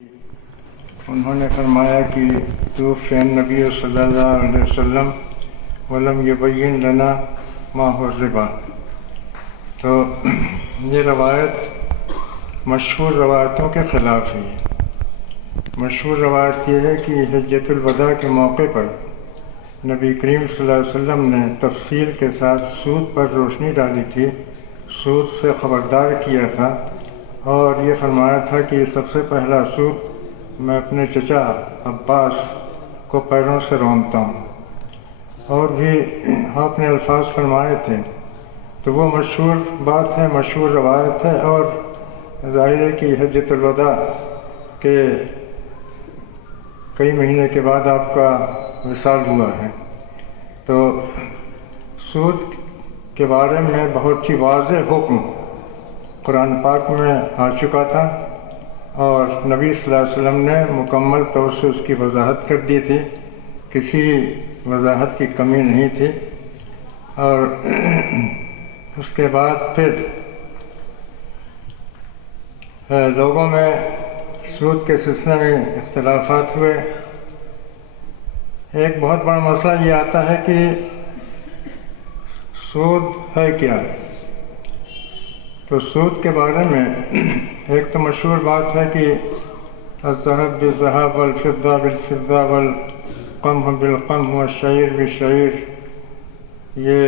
انہوں نے فرمایا کہ توفی نبی صلی اللہ علیہ وسلم ولم یبین لنا ما هو الربا۔ تو یہ روایت مشہور روایتوں کے خلاف ہے۔ مشہور روایت یہ ہے کہ حجۃ الوداع کے موقع پر نبی کریم صلی اللہ علیہ وسلم نے تفصیل کے ساتھ سود پر روشنی ڈالی تھی، سود سے خبردار کیا تھا، اور یہ فرمایا تھا کہ سب سے پہلا سود میں اپنے چچا عباس کو پیروں سے رونتا ہوں، اور بھی آپ نے الفاظ فرمائے تھے۔ تو وہ مشہور بات ہے، مشہور روایت ہے، اور ظاہر ہے کہ حجۃ الوداع کے کئی مہینے کے بعد آپ کا وصال ہوا ہے۔ تو سود کے بارے میں بہت ہی واضح حکم قرآن پاک میں آ چکا تھا، اور نبی صلی اللہ علیہ وسلم نے مکمل طور سے اس کی وضاحت کر دی تھی، کسی وضاحت کی کمی نہیں تھی۔ اور اس کے بعد پھر لوگوں میں سود کے سلسلے میں اختلافات ہوئے۔ ایک بہت بڑا مسئلہ یہ آتا ہے کہ سود ہے کیا؟ تو سود کے بارے میں ایک تو مشہور بات ہے کہ الذهب بالذهب والفضة بالفضة والقمح بالقمح والشعير بالشعير، یہ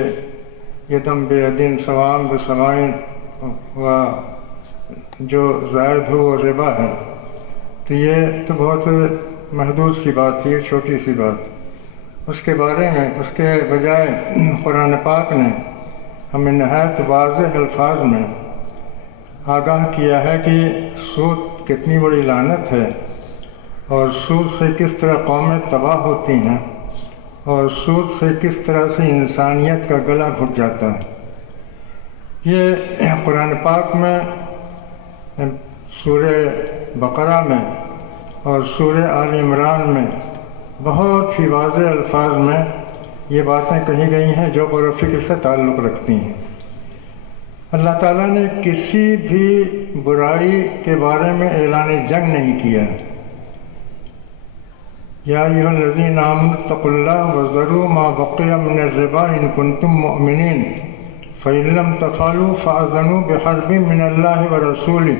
یدم بیدن سوام بسوائن، و جو زائد ہو وہ ربا ہے۔ تو یہ تو بہت محدود سی بات تھی، چھوٹی سی بات۔ اس کے بارے میں اس کے بجائے قرآن پاک نے ہمیں نہایت واضح الفاظ میں آگاہ کیا ہے کہ سود کتنی بڑی لعنت ہے، اور سود سے کس طرح قومیں تباہ ہوتی ہیں، اور سود سے کس طرح سے انسانیت کا گلا گھٹ جاتا ہے۔ یہ قرآن پاک میں سورہ بقرہ میں اور سورہ آل عمران میں بہت ہی واضح الفاظ میں یہ باتیں کہی گئی ہیں جو غور و فکر سے تعلق رکھتی ہیں۔ اللہ تعالیٰ نے کسی بھی برائی کے بارے میں اعلان جنگ نہیں کیا۔ یا ایھا الذین آمنوا اتقوا اللہ وذروا ما بقی من الربا ان کنتم مؤمنین فإن لم تفعلوا فأذنوا بحرب من اللہ ورسولہ۔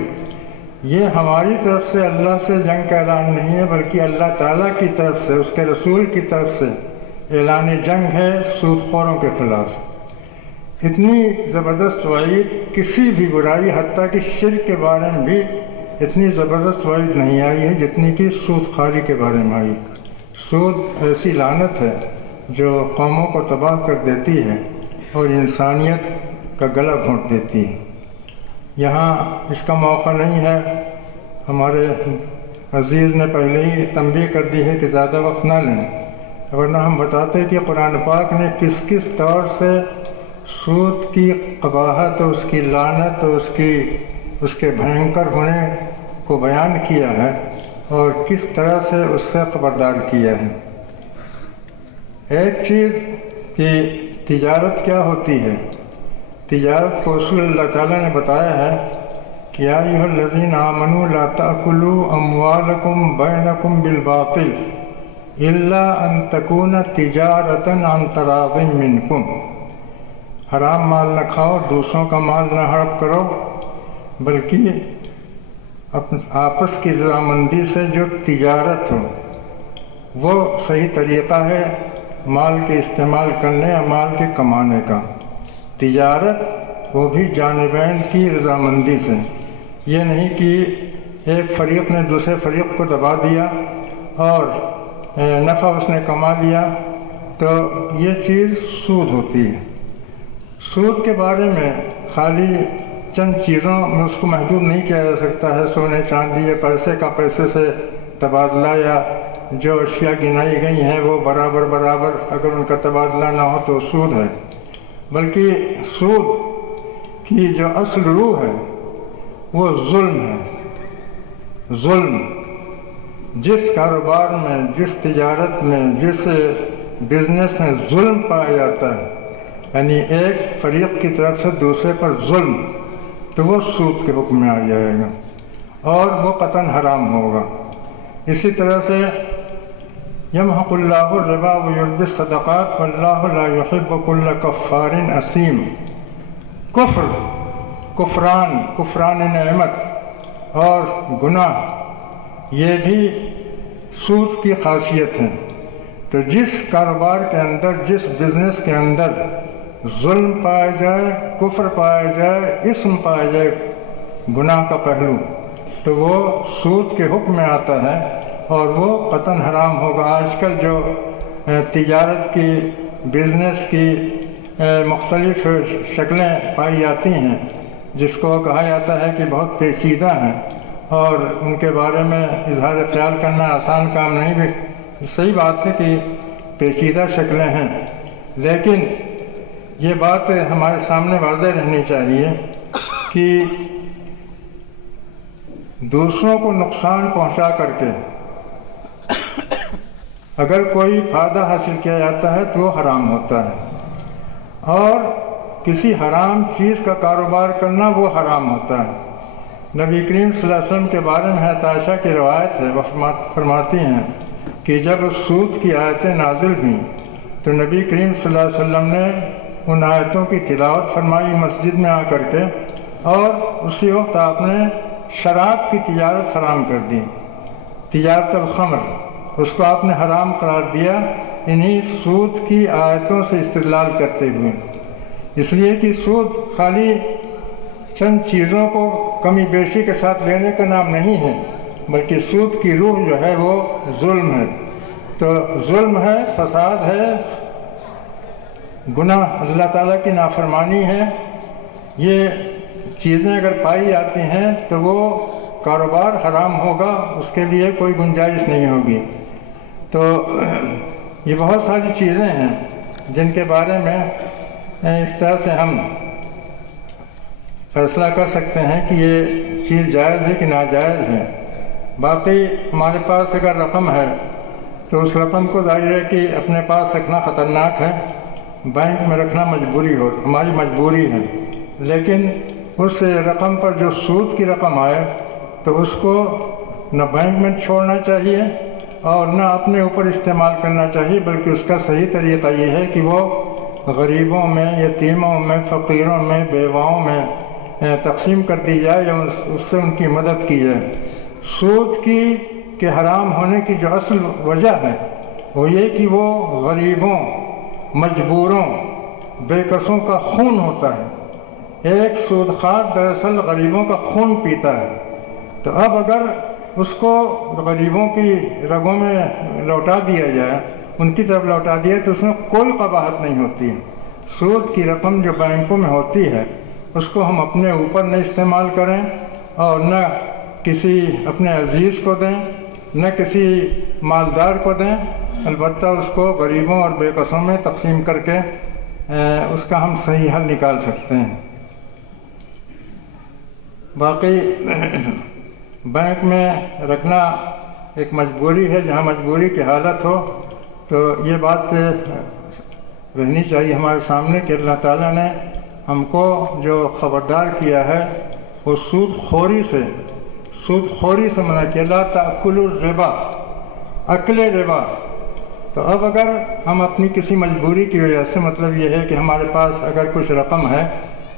یہ ہماری طرف سے اللہ سے جنگ کا اعلان نہیں ہے، بلکہ اللہ تعالیٰ کی طرف سے، اس کے رسول کی طرف سے اعلان جنگ ہے سود خوروں کے خلاف۔ اتنی زبردست وعید کسی بھی برائی، حتیٰ کہ شرک کے بارے میں بھی اتنی زبردست وعید نہیں آئی ہے جتنی کہ سود خواری کے بارے میں آئی۔ سود ایسی لعنت ہے جو قوموں کو تباہ کر دیتی ہے اور انسانیت کا گلا گھونٹ دیتی ہے۔ یہاں اس کا موقع نہیں ہے، ہمارے عزیز نے پہلے ہی تنبیہ کر دی ہے کہ زیادہ وقت نہ لیں، ورنہ ہم بتاتے کہ قرآن پاک نے کس کس طور سے سود کی قباحت اور اس کی لعنت اور اس کے بھینکر ہونے کو بیان کیا ہے، اور کس طرح سے اس سے خبردار کیا ہے۔ ایک چیز کہ تجارت کیا ہوتی ہے، تجارت کو اصول اللہ تعالیٰ نے بتایا ہے کہ یا ایھا الذین آمنوا لا تأکلوا اموالکم بینکم بالباطل الا ان تکون تجارۃ عن تراض منکم۔ حرام مال نہ کھاؤ، دوسروں کا مال نہ ہڑپ کرو، بلکہ آپس کی رضامندی سے جو تجارت ہو وہ صحیح طریقہ ہے مال کے استعمال کرنے اور مال کے کمانے کا۔ تجارت وہ بھی جانبین کی رضامندی سے، یہ نہیں کہ ایک فریق نے دوسرے فریق کو دبا دیا اور نفع اس نے کما لیا، تو یہ چیز سود ہوتی ہے۔ سود کے بارے میں خالی چند چیزوں میں اس کو محدود نہیں کیا جا سکتا ہے، سونے چاندی یا پیسے کا پیسے سے تبادلہ، یا جو اشیاء گنائی گئی ہیں وہ برابر برابر اگر ان کا تبادلہ نہ ہو تو سود ہے، بلکہ سود کی جو اصل روح ہے وہ ظلم ہے۔ ظلم جس کاروبار میں، جس تجارت میں، جس بزنس میں ظلم پایا جاتا ہے، یعنی ایک فریق کی طرف سے دوسرے پر ظلم، تو وہ سود کے حکم میں آ جائے گا۔ اور وہ قطعاً حرام ہوگا۔ اسی طرح سے یمحق اللہ الربا ویربی الصدقات واللہ لا یحب کل کفار اثیم۔ کفر، کفران نعمت اور گناہ، یہ بھی سود کی خاصیت ہے۔ تو جس کاروبار کے اندر، جس بزنس کے اندر ظلم پایا جائے، کفر پایا جائے، اسم پایا جائے، گناہ کا پہلو، تو وہ سود کے حکم میں آتا ہے اور وہ قطعاً حرام ہوگا۔ آج کل جو تجارت کی، بزنس کی مختلف شکلیں پائی جاتی ہیں، جس کو کہا جاتا ہے کہ بہت پیچیدہ ہیں اور ان کے بارے میں اظہار خیال کرنا آسان کام نہیں، بھی صحیح بات ہے کہ پیچیدہ شکلیں ہیں، لیکن یہ بات ہمارے سامنے واضح رہنی چاہیے کہ دوسروں کو نقصان پہنچا کر کے اگر کوئی فائدہ حاصل کیا جاتا ہے تو وہ حرام ہوتا ہے، اور کسی حرام چیز کا کاروبار کرنا وہ حرام ہوتا ہے۔ نبی کریم صلی اللہ علیہ وسلم کے بارے میں حضرت عائشہ کی روایت ہے، وہ فرماتی ہیں کہ جب سود کی آیتیں نازل ہوئیں تو نبی کریم صلی اللہ علیہ وسلم نے ان آیتوں کی تلاوت فرمائی مسجد میں آ کر کے، اور اسی وقت آپ نے شراب کی تجارت حرام کر دی، تجارت الخمر، اس کو آپ نے حرام قرار دیا انہی سود کی آیتوں سے استدلال کرتے ہوئے۔ اس لیے کہ سود خالی چند چیزوں کو کمی بیشی کے ساتھ لینے کا نام نہیں ہے، بلکہ سود کی روح جو ہے وہ ظلم ہے۔ تو ظلم ہے، فساد ہے، گناہ، اللہ تعالیٰ کی نافرمانی ہے۔ یہ چیزیں اگر پائی جاتی ہیں تو وہ کاروبار حرام ہوگا، اس کے لیے کوئی گنجائش نہیں ہوگی۔ تو یہ بہت ساری چیزیں ہیں جن کے بارے میں اس طرح سے ہم فیصلہ کر سکتے ہیں کہ یہ چیز جائز ہے کہ ناجائز ہے۔ باقی ہمارے پاس اگر رقم ہے تو اس رقم کو ظاہر ہے کہ اپنے پاس رکھنا خطرناک ہے، بینک میں رکھنا ہماری مجبوری ہے، لیکن اس رقم پر جو سود کی رقم آئے تو اس کو نہ بینک میں چھوڑنا چاہیے اور نہ اپنے اوپر استعمال کرنا چاہیے، بلکہ اس کا صحیح طریقہ یہ ہے کہ وہ غریبوں میں، یتیموں میں، فقیروں میں، بیواؤں میں تقسیم کر دی جائے یا اس سے ان کی مدد کی جائے۔ سود کے حرام ہونے کی جو اصل وجہ ہے وہ یہ کہ وہ غریبوں، مجبوروں، بے کسوں کا خون ہوتا ہے۔ ایک سود خوار دراصل غریبوں کا خون پیتا ہے، تو اب اگر اس کو غریبوں کی رگوں میں لوٹا دیا جائے، ان کی طرف لوٹا دیا تو اس میں کوئی قباحت نہیں ہوتی ہے۔ سود کی رقم جو بینکوں میں ہوتی ہے اس کو ہم اپنے اوپر نہ استعمال کریں اور نہ کسی اپنے عزیز کو دیں، نہ کسی مالدار کو دیں، البتہ اس کو غریبوں اور بے کسوں میں تقسیم کر کے اس کا ہم صحیح حل نکال سکتے ہیں۔ باقی بینک میں رکھنا ایک مجبوری ہے، جہاں مجبوری کی حالت ہو تو یہ بات رہنی چاہیے ہمارے سامنے کہ اللہ تعالیٰ نے ہم کو جو خبردار کیا ہے وہ سود خوری سے منع کیا، لا تأکلوا الربا، اکل ربا۔ تو اب اگر ہم اپنی کسی مجبوری کی وجہ سے، مطلب یہ ہے کہ ہمارے پاس اگر کچھ رقم ہے،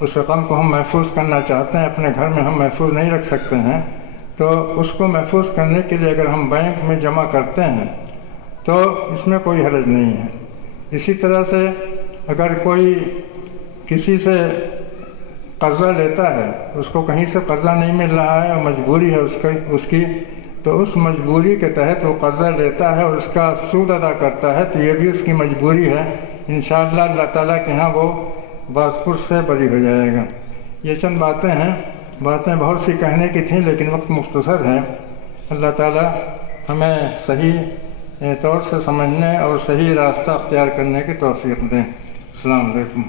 اس رقم کو ہم محفوظ کرنا چاہتے ہیں، اپنے گھر میں ہم محفوظ نہیں رکھ سکتے ہیں، تو اس کو محفوظ کرنے کے لیے اگر ہم بینک میں جمع کرتے ہیں تو اس میں کوئی حرج نہیں ہے۔ اسی طرح سے اگر کوئی کسی سے قرضہ لیتا ہے، اس کو کہیں سے قرضہ نہیں مل رہا ہے اور مجبوری ہے اس کی، تو اس مجبوری کے تحت وہ قرضہ لیتا ہے اور اس کا سود ادا کرتا ہے، تو یہ بھی اس کی مجبوری ہے۔ انشاءاللہ اللہ تعالیٰ کے ہاں وہ بازپرس سے بری ہو جائے گا۔ یہ چند باتیں ہیں، باتیں بہت سی کہنے کی تھیں لیکن وقت مختصر ہے۔ اللہ تعالیٰ ہمیں صحیح طور سے سمجھنے اور صحیح راستہ اختیار کرنے کی توفیق دیں۔ السلام علیکم۔